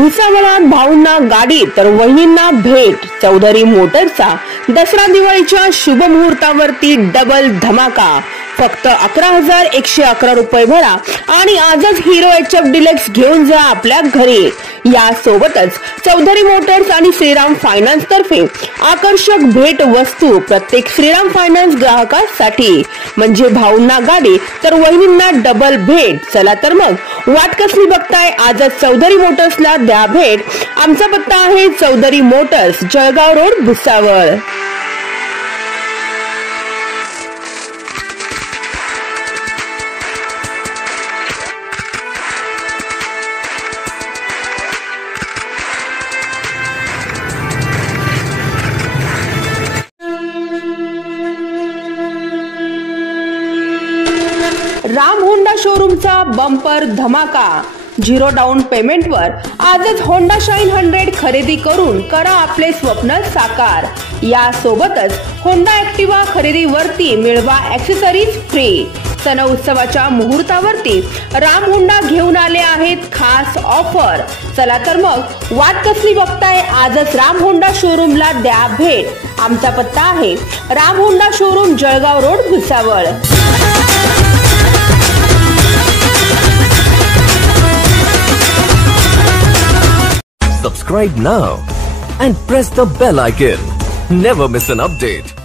भुसावळात भाऊंना गाडी तर वहिनींना भेट। चौधरी मोटर्सचा दसरा दिवाळीच्या शुभ मुहूर्तावरती डबल धमाका। फक्त 11,111 रुपये भरा आणि आजच हिरो HF डिलक्स घेऊन जा आपल्या घरी। या सोबतच चौधरी मोटर्स आणि श्रीराम फायनान्स तर्फे आकर्षक भेट वस्तू प्रत्येक श्रीराम फायनान्स ग्राहकांसाठी, म्हणजे भाऊंना गाडी तर वहिनींना डबल भेट। चला तर मग वाट कसली बघताय, आजच चौधरी मोटर्सला द्या भेट। आमचा पत्ता आहे Chaudhary motors, Jalgaon road, Bhusawal. Ram Honda शोरूमचा बंपर धमाका। 0 डाऊन पेमेंटवर आजच होंडा शाईन 100 खरेदी करून करा आपले स्वप्न साकार। या सोबतच होंडा ऍक्टिवा खरेदीवरती मिळवा ॲक्सेसरीज फ्री। सण उत्सवाच्या मुहूर्तावरती राम होंडा घेऊन आले आहेत खास ऑफर। चला तर मग वाट कसली बघताय, आजच राम होंडा शोरूमला द्या भेट। आमचा पत्ता आहे Ram Honda showroom, Jalgaon road, Bhusawal. Subscribe now and press the bell icon. Never miss an update.